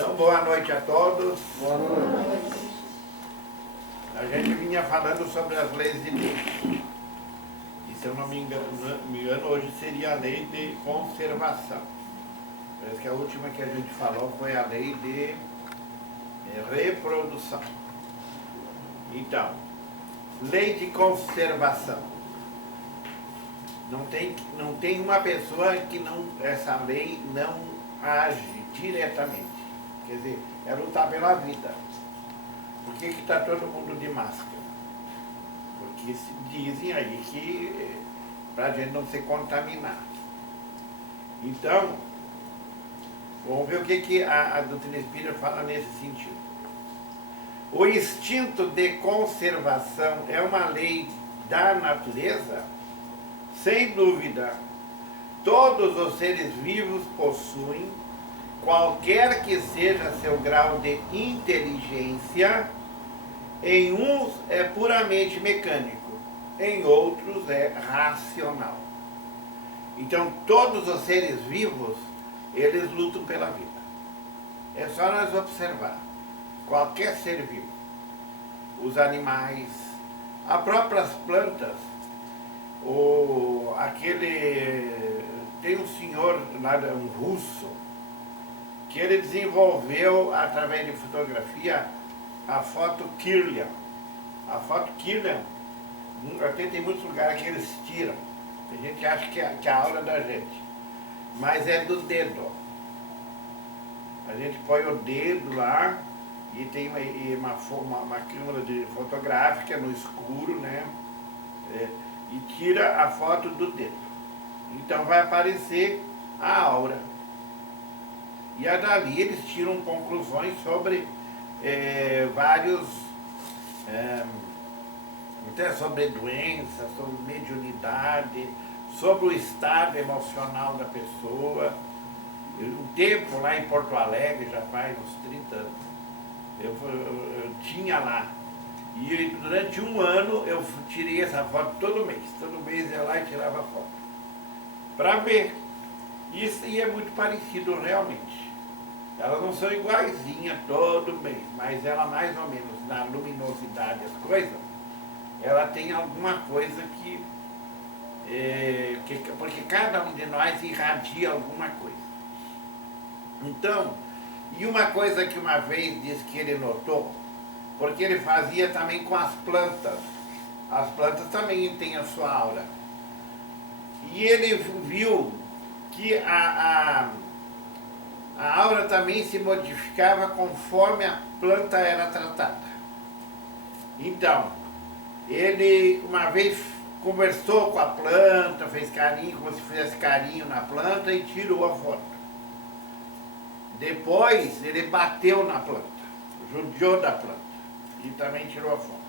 Então, boa noite a todos. Boa noite. A gente vinha falando sobre as leis de Deus. E se eu não me engano, hoje seria a lei de conservação. Parece que a última que a gente falou foi a lei de reprodução. Então, lei de conservação. Não tem uma pessoa que essa lei não age diretamente. Quer dizer, é lutar pela vida. Por que está todo mundo de máscara? Porque dizem aí que para a gente não se contaminar. Então, vamos ver o que a doutrina espírita fala nesse sentido. O instinto de conservação é uma lei da natureza? Sem dúvida, todos os seres vivos possuem, qualquer que seja seu grau de inteligência. Em uns é puramente mecânico, em outros é racional. Então, todos os seres vivos, eles lutam pela vida. É só nós observar. Qualquer ser vivo, os animais, as próprias plantas, tem um senhor lá, um russo, que ele desenvolveu, através de fotografia, a foto Kirlian. A foto Kirlian, até tem muitos lugares que eles tiram. Tem gente que acha que é a aura da gente. Mas é do dedo. A gente põe o dedo lá e tem uma câmera fotográfica no escuro, né? E tira a foto do dedo. Então vai aparecer a aura. E dali eles tiram conclusões sobre vários, até sobre doença, sobre mediunidade, sobre o estado emocional da pessoa. Um tempo lá em Porto Alegre, já faz uns 30 anos, eu tinha lá. E durante um ano eu tirei essa foto todo mês. Todo mês ia lá e tirava foto. Para ver. Isso e é muito parecido realmente. Elas não são iguaizinhas todo mês, mas ela mais ou menos, na luminosidade das coisas, ela tem alguma coisa porque cada um de nós irradia alguma coisa. Então, e uma coisa que uma vez disse que ele notou, porque ele fazia também com as plantas. As plantas também têm a sua aura. E ele viu que a aura também se modificava conforme a planta era tratada. Então, ele uma vez conversou com a planta, fez carinho, como se fizesse carinho na planta e tirou a foto. Depois, ele bateu na planta, judiou da planta e também tirou a foto.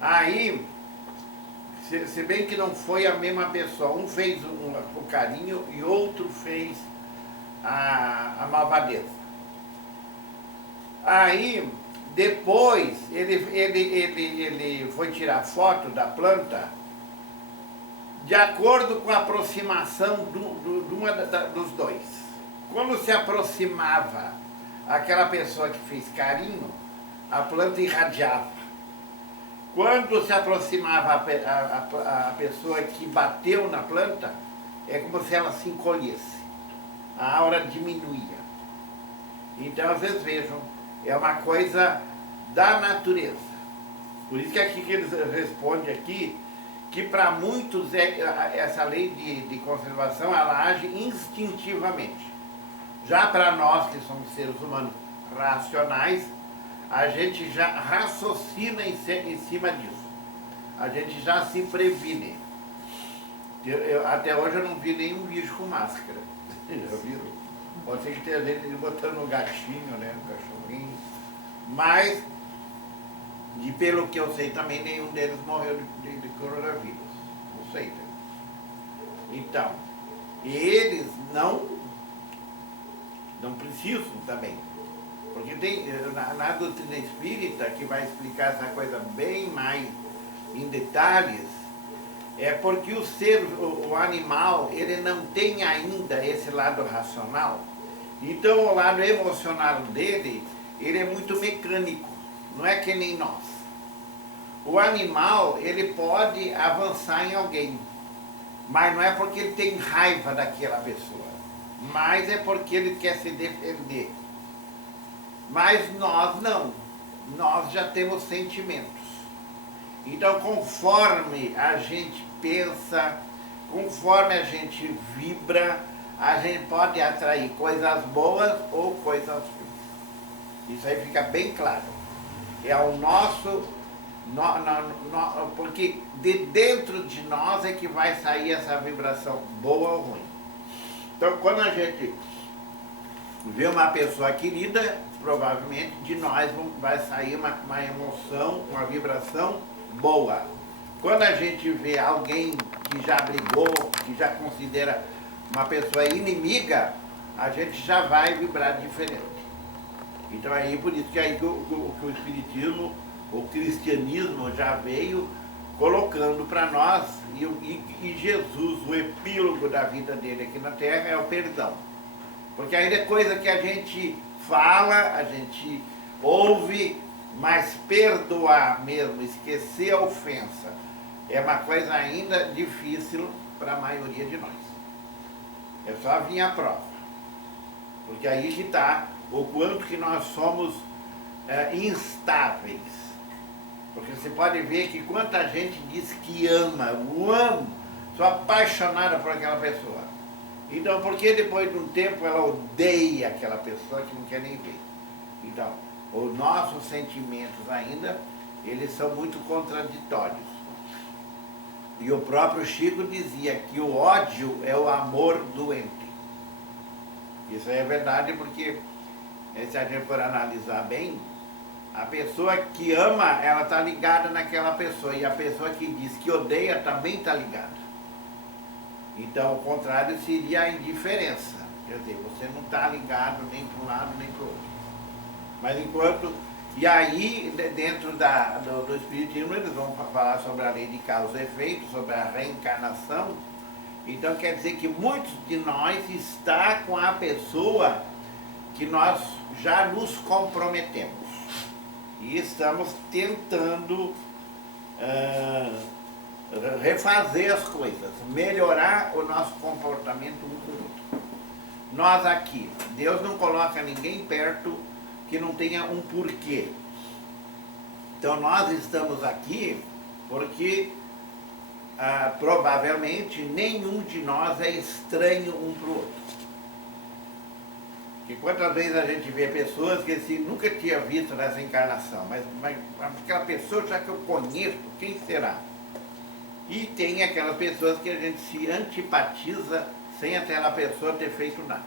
Aí, se bem que não foi a mesma pessoa, um fez o carinho e outro fez a malvadeza. Aí, depois, ele foi tirar foto da planta de acordo com a aproximação dos dois. Quando se aproximava aquela pessoa que fez carinho, a planta irradiava. Quando se aproximava a pessoa que bateu na planta, é como se ela se encolhesse. A aura diminuía. Então, vocês vejam, é uma coisa da natureza. Por isso que aqui que eles respondem aqui, que para muitos essa lei de conservação, ela age instintivamente. Já para nós, que somos seres humanos racionais, a gente já raciocina em cima disso. A gente já se previne. Até hoje eu não vi nenhum bicho com máscara. Já viram? Pode ser que tenha gente botando um gatinho, né? Um cachorrinho. Mas, e pelo que eu sei também, nenhum deles morreu de coronavírus. Não sei. Né? Então, eles não precisam também. Porque tem, na doutrina espírita, que vai explicar essa coisa bem mais em detalhes, é porque o animal, ele não tem ainda esse lado racional, Então o lado emocional dele, ele é muito mecânico, não é que nem nós. O animal, ele pode avançar em alguém, mas não é porque ele tem raiva daquela pessoa, mas é porque ele quer se defender. Mas nós não, nós já temos sentimentos. Então, conforme a gente pensa, conforme a gente vibra, a gente pode atrair coisas boas ou coisas ruins. Isso aí fica bem claro. É o nosso... porque de dentro de nós é que vai sair essa vibração boa ou ruim. Então, quando a gente vê uma pessoa querida, provavelmente de nós vai sair uma emoção, uma vibração boa. Quando a gente vê alguém que já brigou, que já considera uma pessoa inimiga, a gente já vai vibrar diferente. Então aí por isso que aí que o Espiritismo, o cristianismo já veio colocando para nós, e Jesus, o epílogo da vida dele aqui na Terra é o perdão. Porque ainda é coisa que a gente fala, a gente ouve, mas perdoar mesmo, esquecer a ofensa, é uma coisa ainda difícil para a maioria de nós. É só vir a prova. Porque aí que está o quanto que nós somos instáveis. Porque você pode ver que quanta gente diz que ama, eu amo, sou apaixonada por aquela pessoa. Então, por que depois de um tempo ela odeia aquela pessoa que não quer nem ver? Então, os nossos sentimentos ainda, eles são muito contraditórios. E o próprio Chico dizia que o ódio é o amor doente. Isso é verdade porque, se a gente for analisar bem, a pessoa que ama, ela está ligada naquela pessoa, e a pessoa que diz que odeia também está ligada. Então, o contrário seria a indiferença. Quer dizer, você não está ligado nem para um lado nem para o outro. Mas enquanto... E aí, dentro do Espiritismo, eles vão falar sobre a lei de causa e efeito, sobre a reencarnação. Então, quer dizer que muitos de nós está com a pessoa que nós já nos comprometemos. E estamos tentando refazer as coisas, melhorar o nosso comportamento um com o outro. Nós aqui, Deus não coloca ninguém perto que não tenha um porquê. Então nós estamos aqui porque provavelmente nenhum de nós é estranho um para o outro. E quantas vezes a gente vê pessoas que assim, nunca tinha visto nessa encarnação, mas aquela pessoa já que eu conheço, quem será? E tem aquelas pessoas que a gente se antipatiza sem aquela pessoa ter feito nada.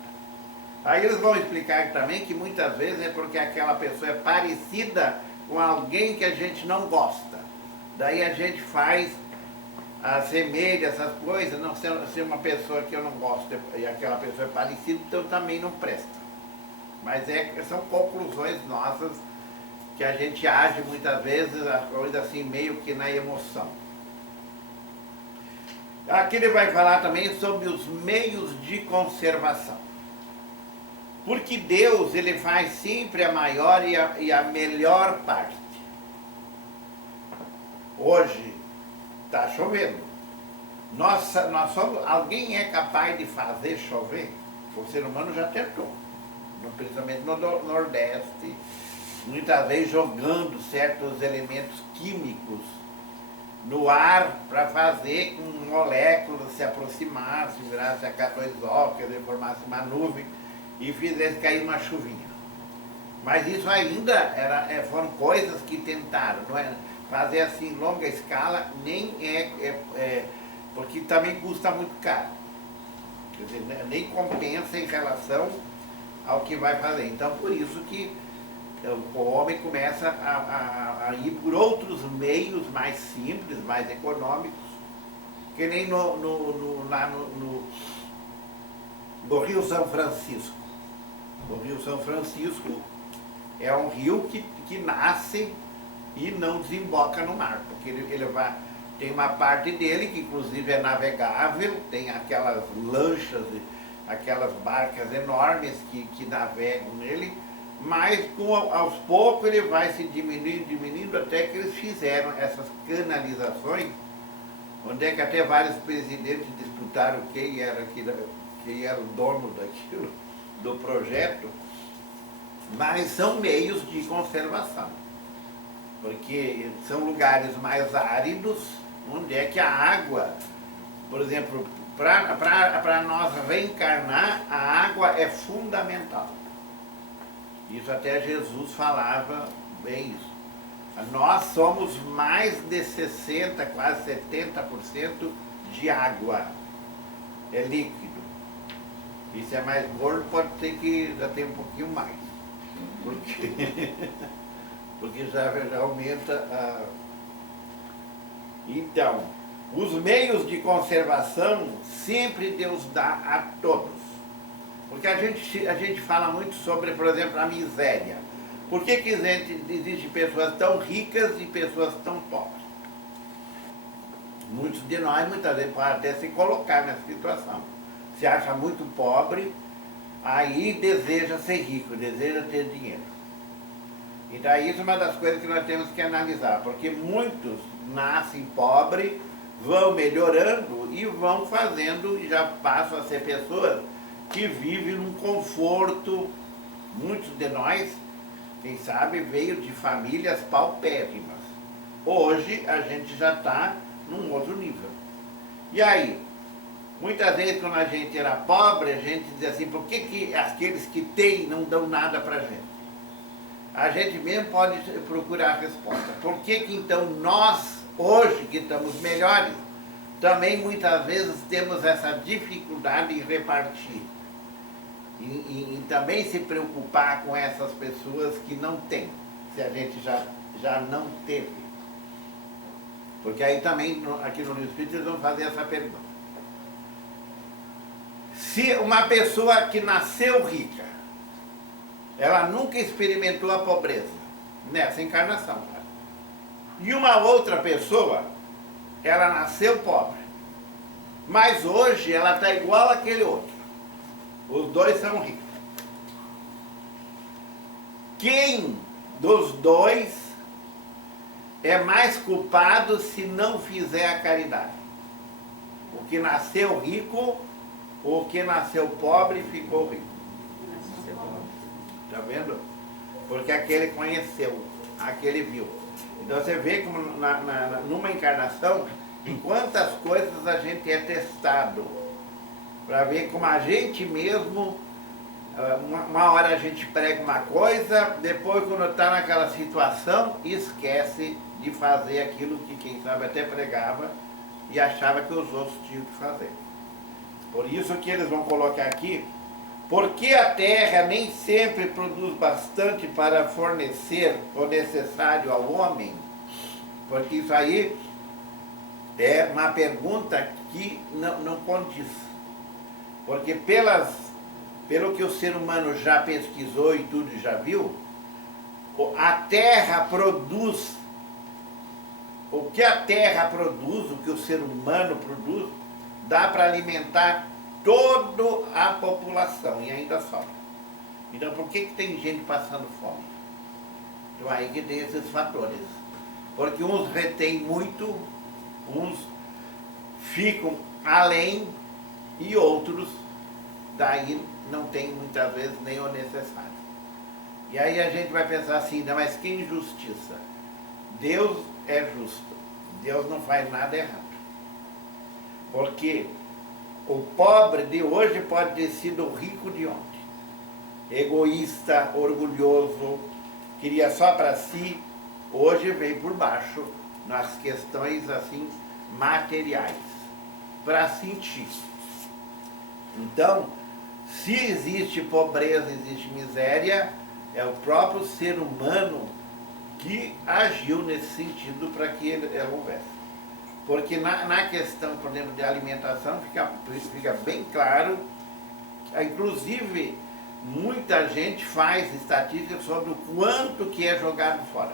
Aí eles vão explicar também que muitas vezes é porque aquela pessoa é parecida com alguém que a gente não gosta. Daí a gente faz assemelha essas coisas, não ser uma pessoa que eu não gosto e aquela pessoa é parecida, então também não presta. Mas são conclusões nossas que a gente age muitas vezes, a coisa assim meio que na emoção. Aqui ele vai falar também sobre os meios de conservação. Porque Deus, ele faz sempre a maior e a melhor parte. Hoje está chovendo. Nós somos, alguém é capaz de fazer chover? O ser humano já tentou. Principalmente no Nordeste, muitas vezes jogando certos elementos químicos no ar para fazer com moléculas se aproximassem, virasse H2O, quer dizer, formasse uma nuvem e fizesse cair uma chuvinha. Mas isso ainda foram coisas que tentaram, não é? Fazer assim em longa escala nem porque também custa muito caro. Quer dizer, nem compensa em relação ao que vai fazer. Então, por isso que o homem começa a ir por outros meios mais simples, mais econômicos, que nem lá no Rio São Francisco. O Rio São Francisco é um rio que nasce e não desemboca no mar, porque tem uma parte dele que inclusive é navegável, tem aquelas lanchas aquelas barcas enormes que navegam nele, mas aos poucos ele vai se diminuindo, até que eles fizeram essas canalizações, onde é que até vários presidentes disputaram quem era o dono daquilo, do projeto, mas são meios de conservação, porque são lugares mais áridos, onde é que a água, por exemplo, para nós reencarnar, a água é fundamental. Isso até Jesus falava bem isso. Nós somos mais de 60%, quase 70% de água. É líquido. E se é mais gordo, pode ter que já ter um pouquinho mais. Porque já aumenta a... Então, os meios de conservação sempre Deus dá a todos. Porque a gente fala muito sobre, por exemplo, a miséria. Por que existem pessoas tão ricas e pessoas tão pobres? Muitos de nós, muitas vezes, podem até se colocar nessa situação. Se acha muito pobre, aí deseja ser rico, deseja ter dinheiro. Então, isso é uma das coisas que nós temos que analisar, porque muitos nascem pobres, vão melhorando e vão fazendo, e já passam a ser pessoas que vivem num conforto. Muitos de nós, quem sabe, veio de famílias paupérrimas. Hoje a gente já está num outro nível. E aí, muitas vezes quando a gente era pobre, a gente dizia assim, por que aqueles que têm não dão nada para a gente? A gente mesmo pode procurar a resposta. Por que então nós, hoje que estamos melhores, também muitas vezes temos essa dificuldade em repartir? E também se preocupar com essas pessoas que não têm, se a gente já não teve. Porque aí também, aqui no Livro Espírita, eles vão fazer essa pergunta. Se uma pessoa que nasceu rica, ela nunca experimentou a pobreza, nessa encarnação, cara. E uma outra pessoa, ela nasceu pobre, mas hoje ela está igual àquele outro. Os dois são ricos. Quem dos dois é mais culpado se não fizer a caridade? O que nasceu rico ou o que nasceu pobre e ficou rico? Está vendo? Porque aquele conheceu, aquele viu. Então você vê como numa encarnação, em quantas coisas a gente é testado. Para ver como a gente mesmo, uma hora a gente prega uma coisa, depois quando está naquela situação, esquece de fazer aquilo que quem sabe até pregava e achava que os outros tinham que fazer. Por isso que eles vão colocar aqui, porque a terra nem sempre produz bastante para fornecer o necessário ao homem, porque isso aí é uma pergunta que não condiz. Porque pelo que o ser humano já pesquisou e tudo já viu, a terra produz, o que a terra produz, o que o ser humano produz, dá para alimentar toda a população e ainda sobra. Então por que tem gente passando fome? Então aí que tem esses fatores. Porque uns retêm muito, uns ficam além e outros daí não tem muitas vezes nem o necessário. E aí a gente vai pensar assim, não, mas que injustiça. Deus é justo. Deus não faz nada errado. Porque o pobre de hoje pode ter sido o rico de ontem. Egoísta, orgulhoso, queria só para si, hoje veio por baixo nas questões assim materiais, para sentir. Então, se existe pobreza, existe miséria, é o próprio ser humano que agiu nesse sentido para que ele houvesse. Porque na questão, por exemplo, de alimentação, fica bem claro, inclusive, muita gente faz estatísticas sobre o quanto que é jogado fora.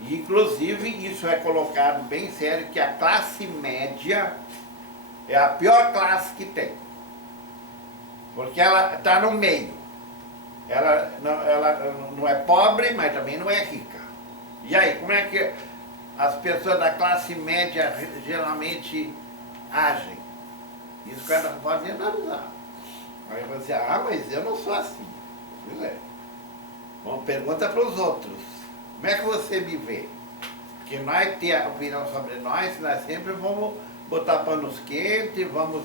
E, inclusive, isso é colocado bem sério, que a classe média é a pior classe que tem. Porque ela está no meio. Ela não é pobre, mas também não é rica. E aí, como é que as pessoas da classe média geralmente agem? Isso que ela pode analisar. Aí você dizer, mas eu não sou assim. Pois é. Bom, pergunta para os outros. Como é que você me vê? Porque nós temos a opinião sobre nós sempre vamos botar panos quentes, vamos...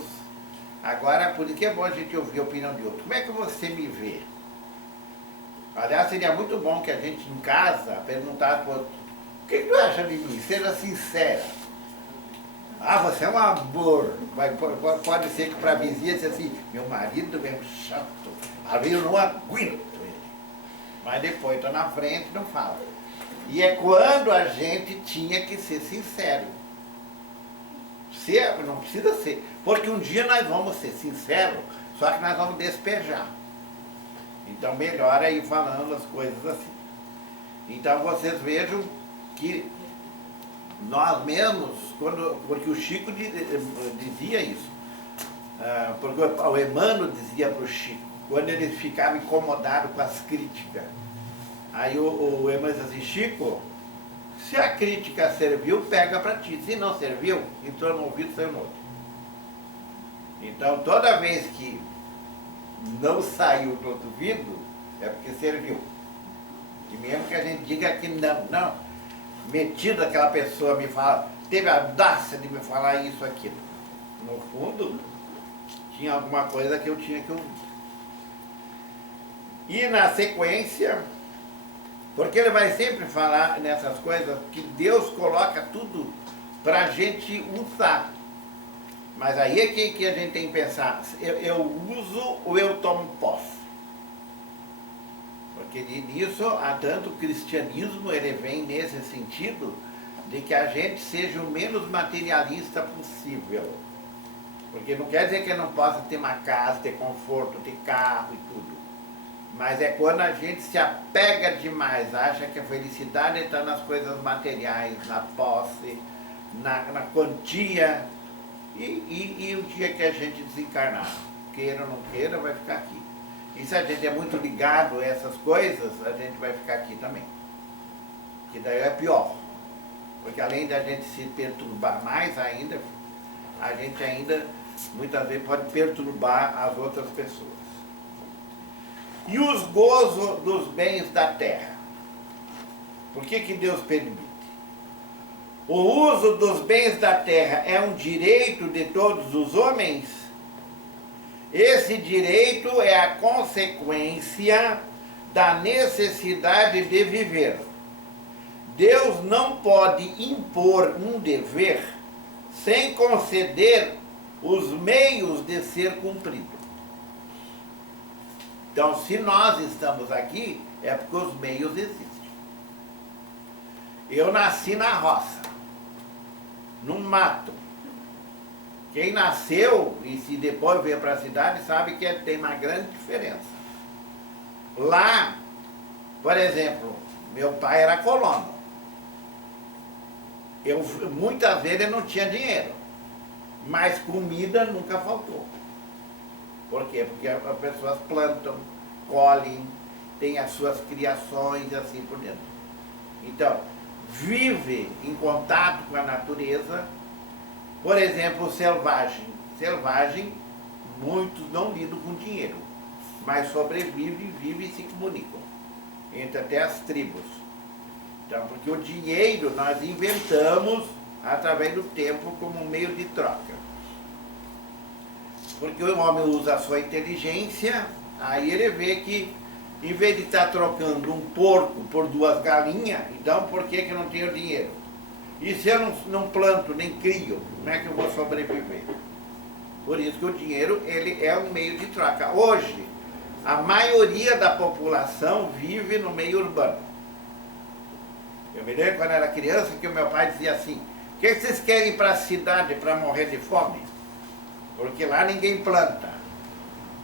Agora, por isso que é bom a gente ouvir a opinião de outro. Como é que você me vê? Aliás, seria muito bom que a gente em casa perguntasse para o outro, o que tu acha de mim? Seja sincera. Você é um amor. Pode ser que para a vizinha seja assim, meu marido é um chato. Ali eu não aguento ele. Mas depois estou na frente e não falo. E é quando a gente tinha que ser sincero. Não precisa ser. Porque um dia nós vamos ser sinceros, só que nós vamos despejar. Então melhor é ir falando as coisas assim. Então vocês vejam que nós mesmos, porque o Chico dizia isso, porque o Emmanuel dizia para o Chico, quando ele ficava incomodado com as críticas, aí o Emmanuel dizia assim, Chico, se a crítica serviu, pega para ti, se não serviu, entrou no ouvido, saiu no outro. Então toda vez que não saiu do outro ouvido, é porque serviu. E mesmo que a gente diga que não, metido aquela pessoa me fala, teve a audácia de me falar isso, aquilo. No fundo, tinha alguma coisa que eu tinha que ouvir. E na sequência, porque ele vai sempre falar nessas coisas que Deus coloca tudo para a gente usar. Mas aí é que a gente tem que pensar, eu uso ou eu tomo posse? Porque nisso, há tanto o cristianismo, ele vem nesse sentido de que a gente seja o menos materialista possível. Porque não quer dizer que eu não possa ter uma casa, ter conforto, ter carro e tudo. Mas é quando a gente se apega demais, acha que a felicidade está nas coisas materiais, na posse, na quantia. E o dia que a gente desencarnar, queira ou não queira, vai ficar aqui. E se a gente é muito ligado a essas coisas, a gente vai ficar aqui também. Que daí é pior. Porque além da gente se perturbar mais ainda, a gente ainda, muitas vezes, pode perturbar as outras pessoas. E os gozos dos bens da terra. Por que Deus permite? O uso dos bens da terra é um direito de todos os homens? Esse direito é a consequência da necessidade de viver. Deus não pode impor um dever sem conceder os meios de ser cumprido. Então, se nós estamos aqui, é porque os meios existem. Eu nasci na roça, no mato. Quem nasceu e se depois veio para a cidade sabe que tem uma grande diferença. Lá, por exemplo, meu pai era colono. Muitas vezes ele não tinha dinheiro, mas comida nunca faltou. Por quê? Porque as pessoas plantam, colhem, têm as suas criações e assim por dentro. Então, vive em contato com a natureza. Por exemplo, selvagem. Selvagem, muitos não lidam com dinheiro, mas sobrevivem, vivem e se comunicam. Entre até as tribos. Então, porque o dinheiro nós inventamos através do tempo como um meio de troca. Porque o homem usa a sua inteligência, aí ele vê que, em vez de estar trocando um porco por 2 galinhas, então por que eu não tenho dinheiro? E se eu não planto nem crio, como é que eu vou sobreviver? Por isso que o dinheiro ele é um meio de troca. Hoje, a maioria da população vive no meio urbano. Eu me lembro quando era criança que o meu pai dizia assim, o que vocês querem ir para a cidade para morrer de fome? Porque lá ninguém planta.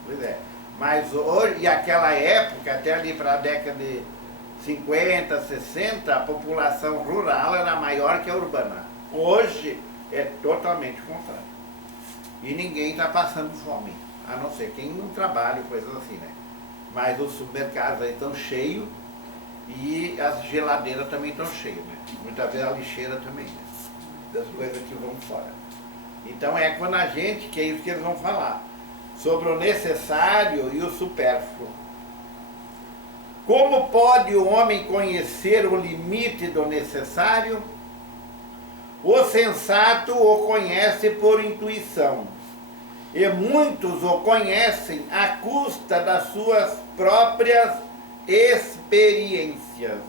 Pois é. Mas hoje, e aquela época, até ali para a década de 50, 60, a população rural era maior que a urbana. Hoje é totalmente o contrário. E ninguém está passando fome. a não ser quem não trabalha, coisas assim, né? Mas os supermercados aí estão cheios e as geladeiras também estão cheias, né? Muitas vezes a lixeira também, né? Das coisas que vão fora. Então é quando a gente, que é isso que eles vão falar, sobre o necessário e o supérfluo. Como pode o homem conhecer o limite do necessário? O sensato o conhece por intuição, e muitos o conhecem à custa das suas próprias experiências.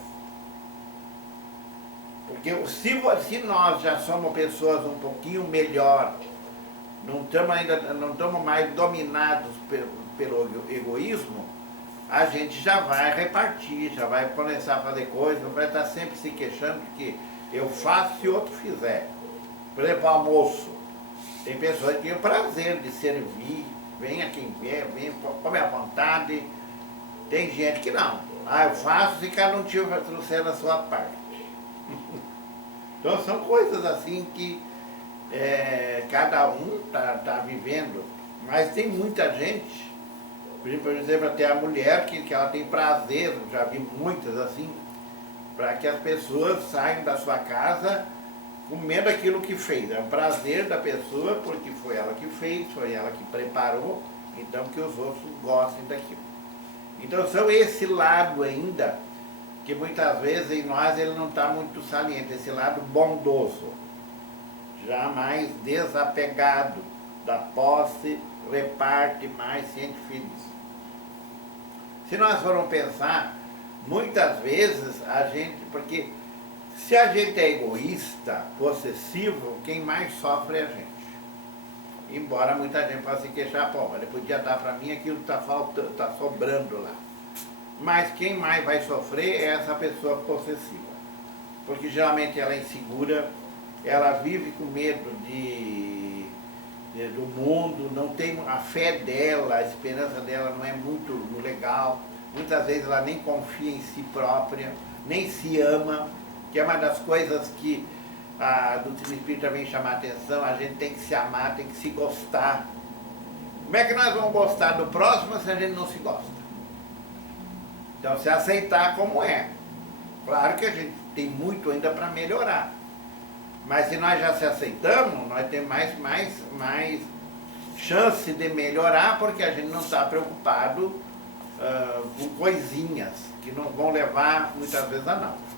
Porque se nós já somos pessoas um pouquinho melhor, não estamos mais dominados pelo egoísmo, a gente já vai repartir, já vai começar a fazer coisas, não vai estar sempre se queixando que eu faço se outro fizer. Por exemplo, almoço. Tem pessoas que têm o prazer de servir, venha quem vier, venha, come à vontade. Tem gente que não. Ah, eu faço se cada um trouxer a sua parte. Então são coisas assim que cada um tá vivendo. Mas tem muita gente, por exemplo, até a mulher que ela tem prazer, já vi muitas assim, para que as pessoas saiam da sua casa comendo aquilo que fez. É um prazer da pessoa, porque foi ela que fez, foi ela que preparou, então que os outros gostem daquilo. Então são esse lado ainda, que muitas vezes em nós ele não está muito saliente, esse lado bondoso, jamais desapegado da posse, reparte mais, sente feliz. Se nós formos pensar, muitas vezes a gente, porque se a gente é egoísta, possessivo, quem mais sofre é a gente. Embora muita gente possa se queixar, pô, ele podia dar para mim, aquilo está faltando, está sobrando lá. Mas quem mais vai sofrer é essa pessoa possessiva. Porque geralmente ela é insegura, ela vive com medo do mundo, não tem a fé dela, a esperança dela não é muito legal. Muitas vezes ela nem confia em si própria, nem se ama, que é uma das coisas que a doutrina espírita vem chamar a atenção. A gente tem que se amar, tem que se gostar. Como é que nós vamos gostar do próximo se a gente não se gosta? Então, se aceitar como é. Claro que a gente tem muito ainda para melhorar. Mas se nós já se aceitamos, nós temos mais chance de melhorar, porque a gente não está preocupado com coisinhas que não vão levar muitas vezes a nada.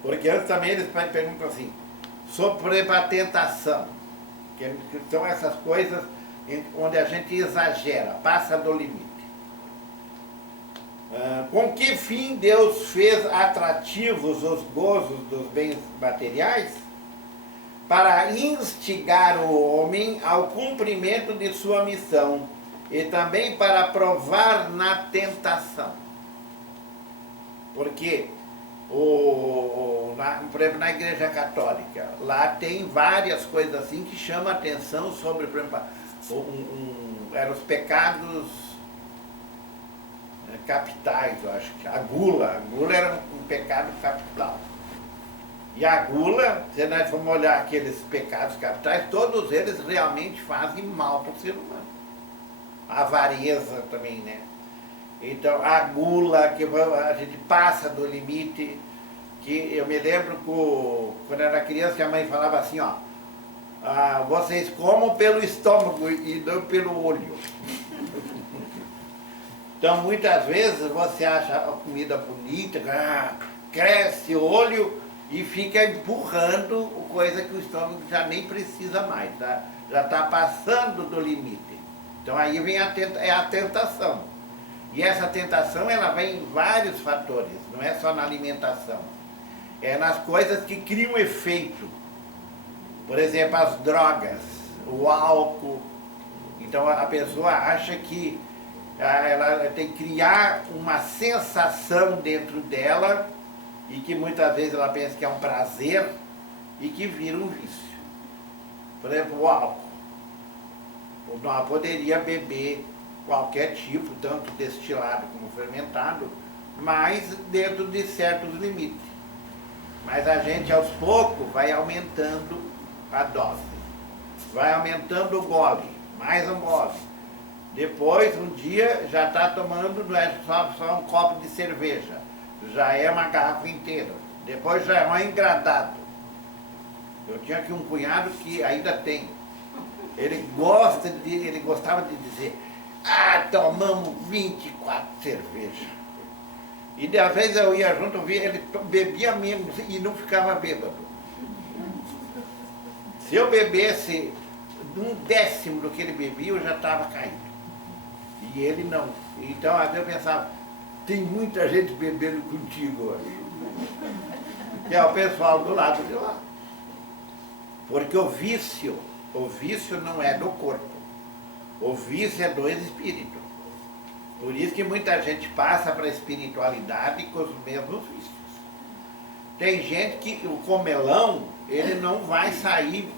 Porque antes também eles perguntam assim, sobre a tentação, que são essas coisas onde a gente exagera, passa do limite. Com que fim Deus fez atrativos os gozos dos bens materiais? Para instigar o homem ao cumprimento de sua missão e também para provar na tentação. Porque, por exemplo, na Igreja Católica, lá tem várias coisas assim que chamam a atenção sobre, por exemplo, eram os pecados capitais, eu acho que a gula era um pecado capital. E a gula, se nós formos olhar aqueles pecados capitais, todos eles realmente fazem mal para o ser humano. A avareza também, né? Então, a gula, que a gente passa do limite, que eu me lembro que quando eu era criança, que a mãe falava assim, ó, vocês comam pelo estômago e não pelo olho. Então, muitas vezes você acha a comida bonita, cresce o olho e fica empurrando coisa que o estômago já nem precisa mais, tá? Já está passando do limite. Então aí vem a tentação. E essa tentação ela vem em vários fatores, não é só na alimentação. É nas coisas que criam efeito. Por exemplo, as drogas, o álcool. Então a pessoa acha que ela tem que criar uma sensação dentro dela e que muitas vezes ela pensa que é um prazer e que vira um vício. Por exemplo, o álcool. Nós poderia beber qualquer tipo, tanto destilado como fermentado, mas dentro de certos limites. Mas a gente aos poucos vai aumentando a dose, vai aumentando o gole. mais um gole. Depois, um dia, já está tomando, não é só um copo de cerveja, já é uma garrafa inteira. Depois já é um engradado. Eu tinha aqui um cunhado que ainda tem. Ele gostava de dizer, tomamos 24 cervejas. E às vezes eu ia junto, via, ele bebia mesmo e não ficava bêbado. Se eu bebesse 1/10 do que ele bebia, eu já estava caído. E ele não. Então às vezes eu pensava, tem muita gente bebendo contigo hoje. Que é o pessoal do lado de lá. Porque o vício não é do corpo. O vício é do espírito. Por isso que muita gente passa para a espiritualidade com os mesmos vícios. Tem gente que o comelão, ele não vai sair.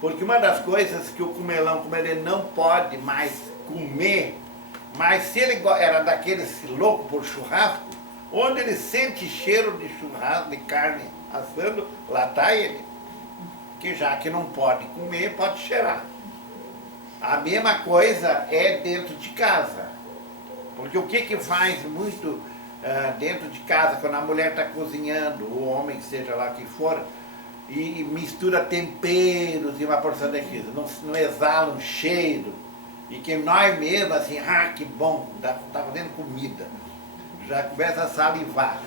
Porque uma das coisas que o comelão, como ele não pode mais comer, mas se ele era daqueles loucos por churrasco, onde ele sente cheiro de churrasco, de carne assando, lá está ele. Que já que não pode comer, pode cheirar. A mesma coisa é dentro de casa. Porque o que faz muito dentro de casa, quando a mulher está cozinhando, o homem, seja lá que for, e mistura temperos e uma porção daquilo, não exala um cheiro, e que nós mesmos, assim, que bom, está fazendo comida, já começa a salivar.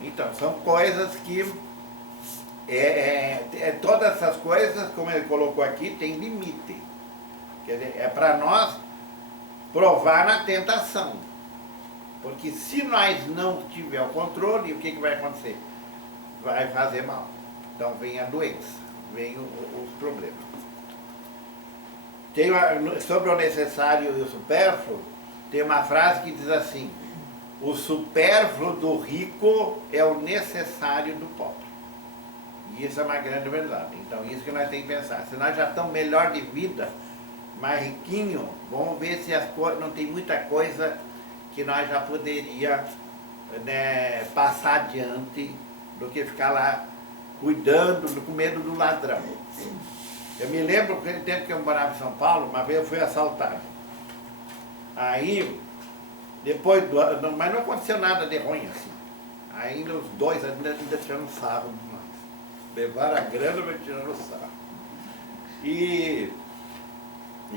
Então, são coisas que, todas essas coisas, como ele colocou aqui, tem limite. Quer dizer, é para nós provar na tentação. Porque se nós não tiver o controle, o que vai acontecer? Vai fazer mal. Então vem a doença, vem os problemas. Sobre o necessário e o supérfluo, tem uma frase que diz assim, o supérfluo do rico é o necessário do pobre. E isso é uma grande verdade. Então isso que nós temos que pensar. Se nós já estamos melhor de vida, mais riquinho, vamos ver se não tem muita coisa que nós já poderia, né, passar adiante do que ficar lá cuidando, com medo do ladrão. Eu me lembro que no tempo que eu morava em São Paulo, uma vez eu fui assaltado. Aí, depois mas não aconteceu nada de ruim assim. Ainda os dois ainda tirando sarro de nós. Levaram a grana, mas tirando sarro. E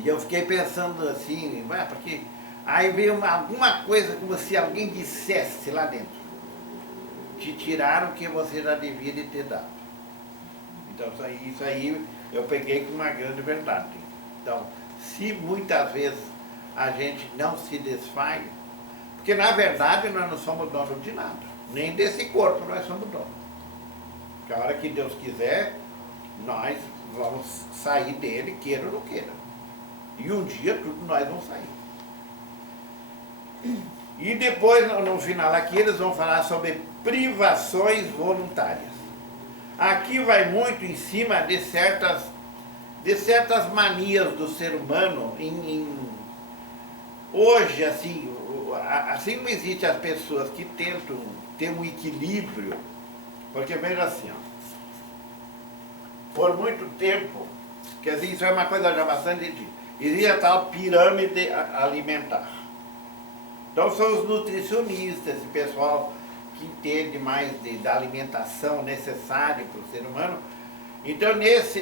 eu fiquei pensando assim, porque aí veio alguma coisa como se alguém dissesse lá dentro, te tiraram o que você já devia de ter dado. Então isso aí eu peguei com uma grande verdade. Então, se muitas vezes a gente não se desfaz, porque na verdade nós não somos donos de nada, nem desse corpo nós somos donos. Porque a hora que Deus quiser, nós vamos sair dele, queira ou não queira. E um dia tudo nós vamos sair. E depois, no final aqui, eles vão falar sobre privações voluntárias. Aqui vai muito em cima de certas manias do ser humano. Hoje, assim como existem as pessoas que tentam ter um equilíbrio, porque veja assim, por muito tempo, quer dizer, isso é uma coisa já bastante antiga, existe a tal pirâmide alimentar. Então são os nutricionistas, esse pessoal que entende mais da alimentação necessária para o ser humano. Então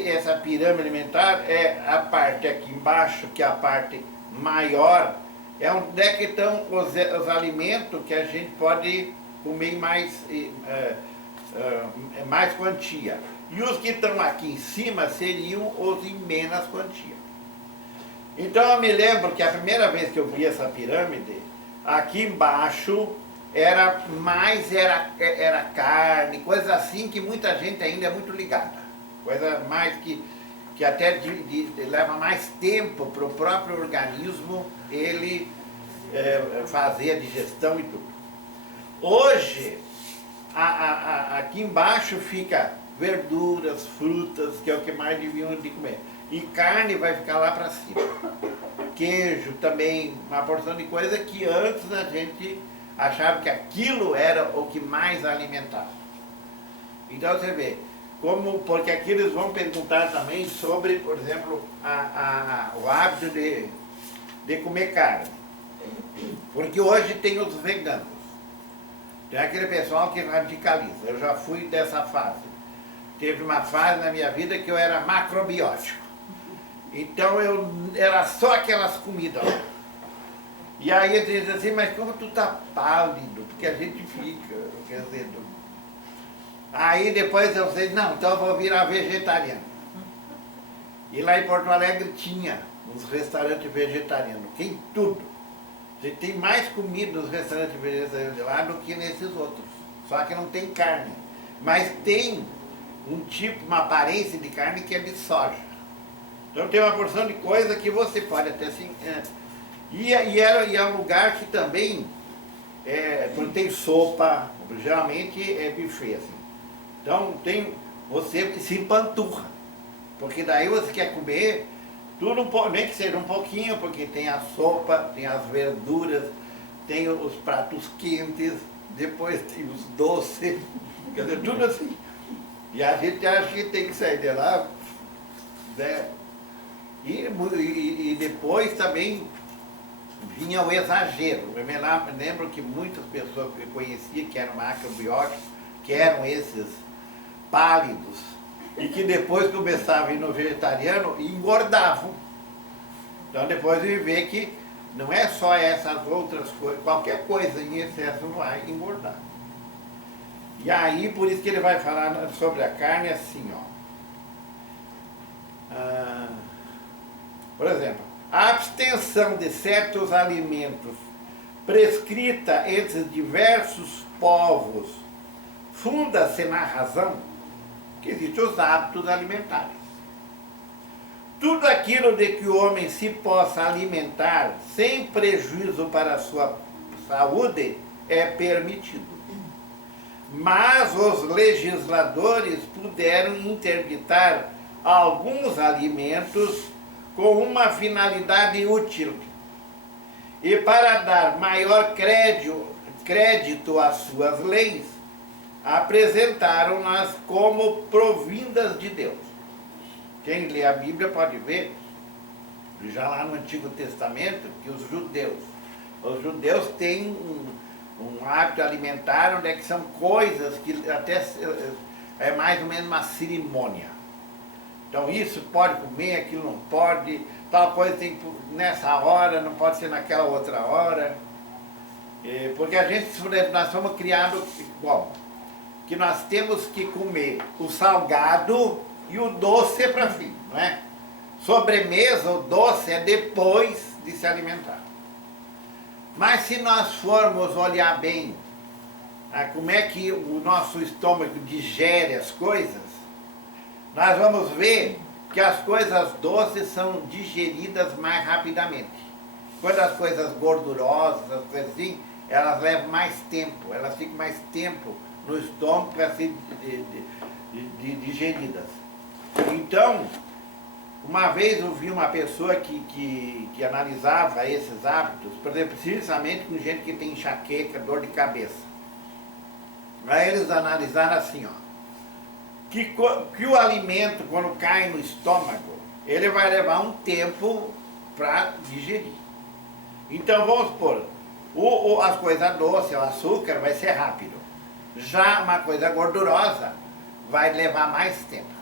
essa pirâmide alimentar é a parte aqui embaixo, que é a parte maior, é onde é que estão os alimentos que a gente pode comer mais quantia. E os que estão aqui em cima seriam os em menos quantia. Então eu me lembro que a primeira vez que eu vi essa pirâmide, aqui embaixo era carne, coisa assim que muita gente ainda é muito ligada. Coisa mais que até leva mais tempo para o próprio organismo ele fazer a digestão e tudo. Hoje, aqui embaixo fica verduras, frutas, que é o que mais deviam de comer. E carne vai ficar lá para cima. Queijo também, uma porção de coisa que antes a gente achava que aquilo era o que mais alimentava. Então você vê, porque aqui eles vão perguntar também sobre, por exemplo, o hábito de comer carne. Porque hoje tem os veganos. Tem aquele pessoal que radicaliza. Eu já fui dessa fase. Teve uma fase na minha vida que eu era macrobiótico. Então era só aquelas comidas lá. E aí eu dizia assim, mas como tu tá pálido? Porque a gente fica, quer dizer... Aí depois eu disse, não, então eu vou virar vegetariano. E lá em Porto Alegre tinha uns restaurantes vegetarianos, tem tudo. A gente tem mais comida nos restaurantes vegetarianos de lá do que nesses outros. Só que não tem carne. Mas tem um tipo, uma aparência de carne que é de soja. Então tem uma porção de coisa que você pode até assim... E é um lugar que também tem sopa, geralmente é buffet assim. Então você se empanturra, porque daí você quer comer tudo, nem que seja um pouquinho, porque tem a sopa, tem as verduras, tem os pratos quentes, depois tem os doces, quer dizer, tudo assim. E a gente acha que tem que sair de lá, né? E depois também vinha o exagero. Eu me lembro que muitas pessoas que eu conhecia que eram macrobióticos, que eram esses pálidos, e que depois começavam a ir no vegetariano e engordavam. Então depois eu vi que não é só essas outras coisas, qualquer coisa em excesso vai engordar. E aí, por isso que ele vai falar sobre a carne assim, ó. Por exemplo, a abstenção de certos alimentos prescrita entre diversos povos funda-se na razão que existem os hábitos alimentares. Tudo aquilo de que o homem se possa alimentar sem prejuízo para a sua saúde é permitido. Mas os legisladores puderam interditar alguns alimentos com uma finalidade útil. E para dar maior crédito às suas leis, apresentaram-nas como provindas de Deus. Quem lê a Bíblia pode ver, já lá no Antigo Testamento, que os judeus têm um hábito alimentar onde é que são coisas que até é mais ou menos uma cerimônia. Então isso pode comer, aquilo não pode, tal coisa tem nessa hora, não pode ser naquela outra hora. Porque nós somos criados igual, que nós temos que comer o salgado e o doce é para fim, não é? Sobremesa, o doce é depois de se alimentar. Mas se nós formos olhar bem como é que o nosso estômago digere as coisas, nós vamos ver que as coisas doces são digeridas mais rapidamente. Quando as coisas gordurosas, as coisas assim, elas levam mais tempo, elas ficam mais tempo no estômago para ser digeridas. Então, uma vez eu vi uma pessoa que analisava esses hábitos, por exemplo, precisamente com gente que tem enxaqueca, dor de cabeça. Aí eles analisaram assim, ó, que o alimento, quando cai no estômago, ele vai levar um tempo para digerir. Então, vamos supor, as coisas doces, o açúcar, vai ser rápido. Já uma coisa gordurosa vai levar mais tempo.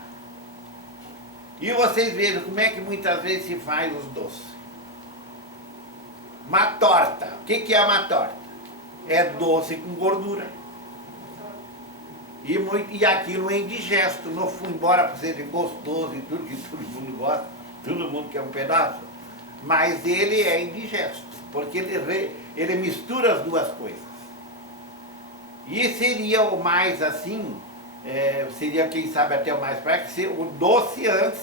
E vocês vejam como é que muitas vezes se faz os doces. Uma torta. O que é uma torta? É doce com gordura. E aquilo é indigesto. No fundo, embora seja gostoso e tudo que todo mundo gosta, todo mundo quer um pedaço, mas ele é indigesto, porque ele mistura as duas coisas. E seria o mais assim, seria quem sabe até o mais prático, ser o doce antes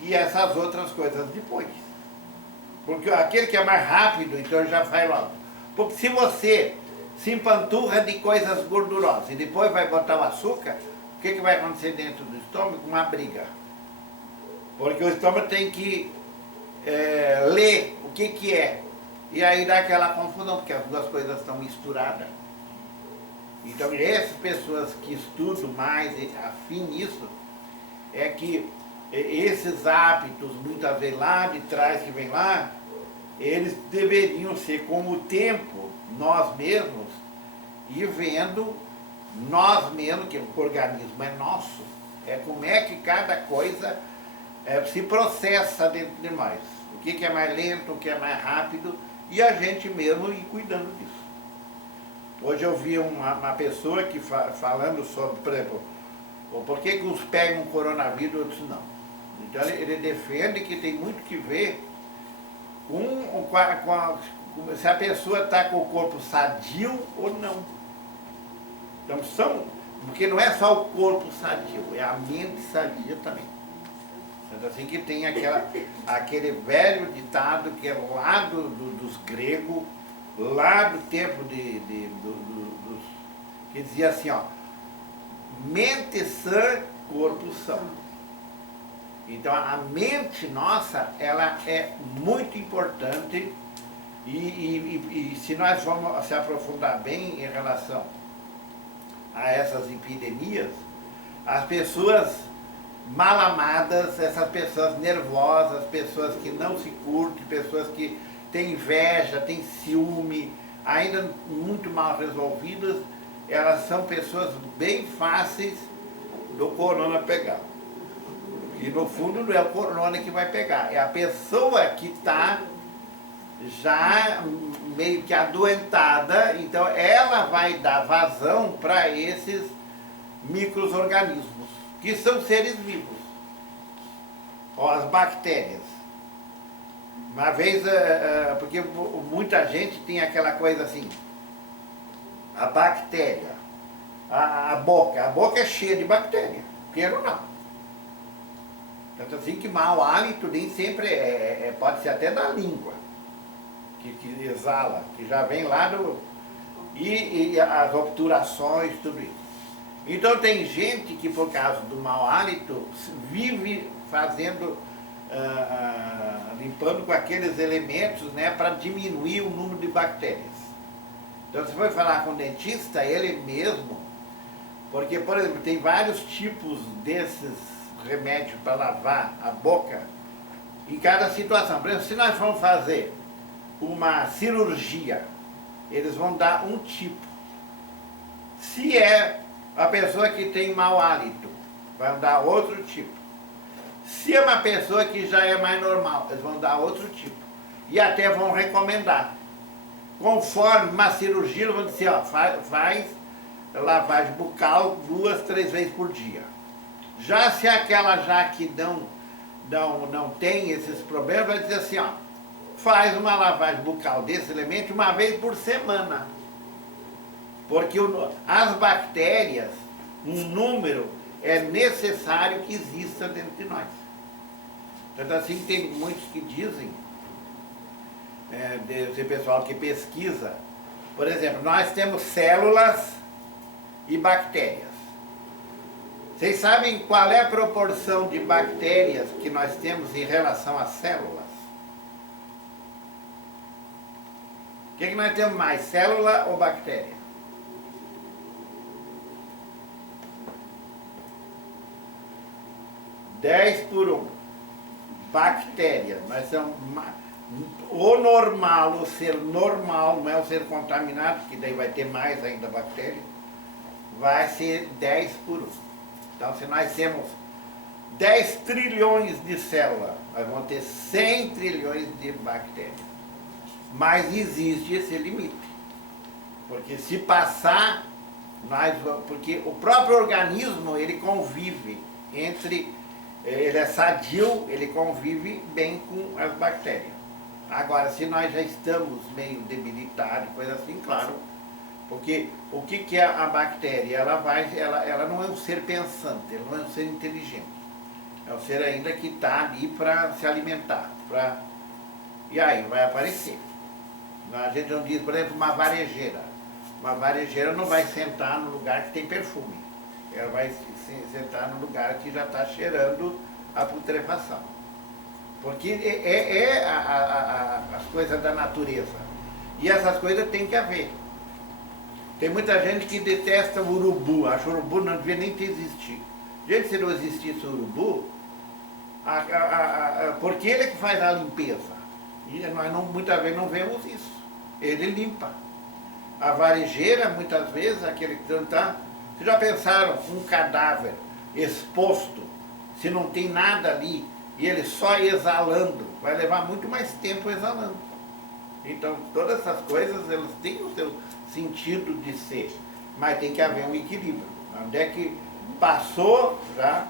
e essas outras coisas depois. Porque aquele que é mais rápido, então ele já faz logo. Porque se você se empanturra de coisas gordurosas e depois vai botar o açúcar, o que vai acontecer dentro do estômago? Uma briga. Porque o estômago tem que ler o que é. E aí dá aquela confusão, porque as duas coisas estão misturadas. Então essas pessoas que estudam mais, afim nisso, é que esses hábitos, muitas vezes lá de trás que vem lá, eles deveriam ser, com o tempo, nós mesmos, ir vendo nós mesmos, que o organismo é nosso, é como é que cada coisa se processa dentro de nós. O que é mais lento, o que é mais rápido, e a gente mesmo ir cuidando disso. Hoje eu vi uma pessoa que falando sobre, por exemplo, por que uns pegam coronavírus e outros não. Então ele defende que tem muito que ver se a pessoa está com o corpo sadio ou não. Então porque não é só o corpo sadio, é a mente sadia também. Então, assim que tem aquele velho ditado que é lá dos gregos, lá do tempo que dizia assim, ó, mente sã, corpo são. Então a mente nossa, ela é muito importante e se nós formos se aprofundar bem em relação a essas epidemias, as pessoas mal amadas, essas pessoas nervosas, pessoas que não se curtem, pessoas que têm inveja, têm ciúme, ainda muito mal resolvidas, elas são pessoas bem fáceis do corona pegar. E no fundo não é o corona que vai pegar, é a pessoa que está já meio que adoentada, então ela vai dar vazão para esses micro-organismos, que são seres vivos, ó, as bactérias. Uma vez, porque muita gente tem aquela coisa assim, a bactéria, a boca é cheia de bactéria, queira ou não. Tanto assim que mau hálito nem sempre pode ser até da língua, que exala, que já vem lá e as obturações, tudo isso. Então tem gente que por causa do mau hálito vive fazendo, limpando com aqueles elementos, né, para diminuir o número de bactérias. Então se for falar com o dentista, ele mesmo, porque por exemplo tem vários tipos desses remédios para lavar a boca em cada situação. Por exemplo, se nós formos fazer uma cirurgia, eles vão dar um tipo. Se é a pessoa que tem mau hálito, vai dar outro tipo. Se é uma pessoa que já é mais normal, eles vão dar outro tipo. E até vão recomendar. Conforme uma cirurgia, eles vão dizer, ó, faz lavagem bucal 2, 3 vezes por dia. Já se aquela já que não tem esses problemas, vai dizer assim, ó, faz uma lavagem bucal desse elemento uma vez por semana. Porque as bactérias, um número, é necessário que exista dentro de nós. Tanto assim tem muitos que dizem, desse pessoal que pesquisa, por exemplo, nós temos células e bactérias. Vocês sabem qual é a proporção de bactérias que nós temos em relação às células? O que nós temos mais, célula ou bactéria? 10:1. Bactérias, mas são o normal, o ser normal, não é o ser contaminado, que daí vai ter mais ainda bactéria, vai ser 10:1. Então, se nós temos 10 trilhões de células, nós vamos ter 100 trilhões de bactérias. Mas existe esse limite. Porque se passar, porque o próprio organismo, ele convive ele é sadio, ele convive bem com as bactérias. Agora, se nós já estamos meio debilitados, coisa assim, claro, porque o que é a bactéria? Ela não é um ser pensante, ela não é um ser inteligente. É um ser ainda que está ali para se alimentar. E aí vai aparecer. A gente não diz, por exemplo, uma varejeira. Uma varejeira não vai sentar no lugar que tem perfume. Ela vai sentar no lugar que já está cheirando a putrefação. Porque as coisas da natureza. E essas coisas tem que haver. Tem muita gente que detesta o urubu, acha o urubu não devia nem ter existido. Gente, se não existisse urubu, porque ele é que faz a limpeza. E nós muitas vezes não vemos isso. Ele limpa. A varejeira, muitas vezes, aquele que está... Vocês já pensaram um cadáver exposto, se não tem nada ali, e ele só exalando, vai levar muito mais tempo exalando. Então, todas essas coisas, elas têm o seu sentido de ser, mas tem que haver um equilíbrio. Onde é que passou, tá?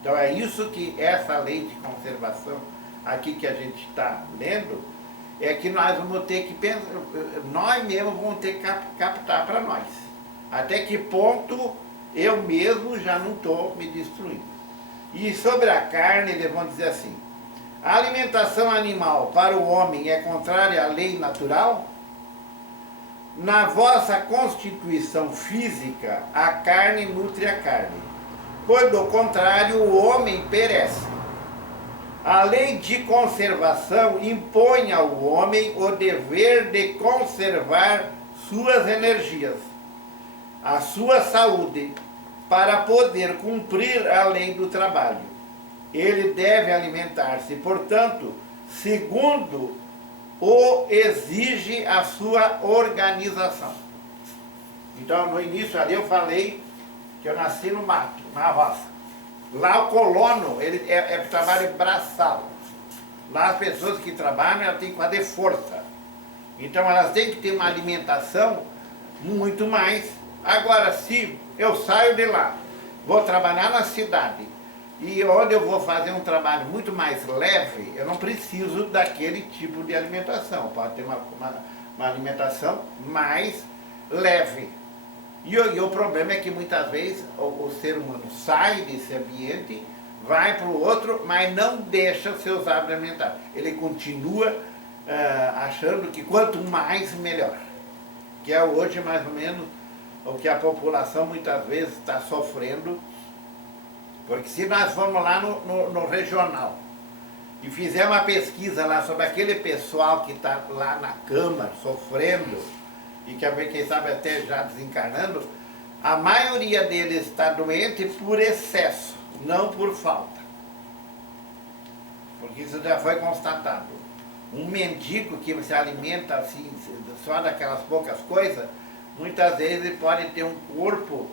Então é isso que essa lei de conservação aqui que a gente está lendo, é que nós vamos ter que pensar, nós mesmos vamos ter que captar para nós. Até que ponto eu mesmo já não estou me destruindo. E sobre a carne, eles vão dizer assim, a alimentação animal para o homem é contrária à lei natural? Na vossa constituição física, a carne nutre a carne, pois do contrário o homem perece. A lei de conservação impõe ao homem o dever de conservar suas energias, a sua saúde, para poder cumprir a lei do trabalho. Ele deve alimentar-se, portanto, segundo o exige a sua organização. Então, no início ali eu falei que eu nasci no mato, na roça. Lá o colono, ele é trabalho braçal. Lá as pessoas que trabalham, elas têm que fazer força. Então elas têm que ter uma alimentação muito mais. Agora, se eu saio de lá, vou trabalhar na cidade, e onde eu vou fazer um trabalho muito mais leve, eu não preciso daquele tipo de alimentação. Pode ter uma alimentação mais leve. E o problema é que muitas vezes o ser humano sai desse ambiente, vai para o outro, mas não deixa os seus hábitos alimentares. Ele continua achando que quanto mais, melhor. Que é hoje mais ou menos o que a população muitas vezes está sofrendo. Porque se nós formos lá no regional e fizer uma pesquisa lá sobre aquele pessoal que está lá na cama sofrendo, e quem sabe até já desencarnando, a maioria deles está doente por excesso, não por falta. Porque isso já foi constatado. Um mendigo que se alimenta assim, só daquelas poucas coisas, muitas vezes ele pode ter um corpo,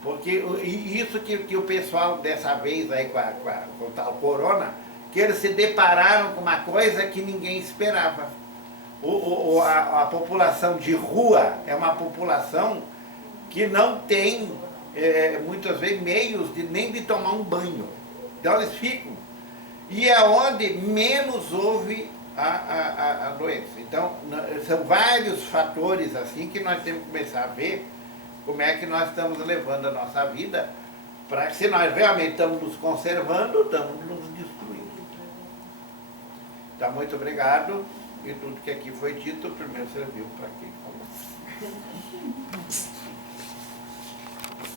porque isso que o pessoal dessa vez aí com o tal corona, que eles se depararam com uma coisa que ninguém esperava. A população de rua é uma população que não tem, muitas vezes, meios nem de tomar um banho. Então eles ficam. E é onde menos houve a doença. Então, são vários fatores assim que nós temos que começar a ver como é que nós estamos levando a nossa vida, para que se nós realmente estamos nos conservando, estamos nos destruindo. Então, muito obrigado. E tudo que aqui foi dito, primeiro serviu para quem falou.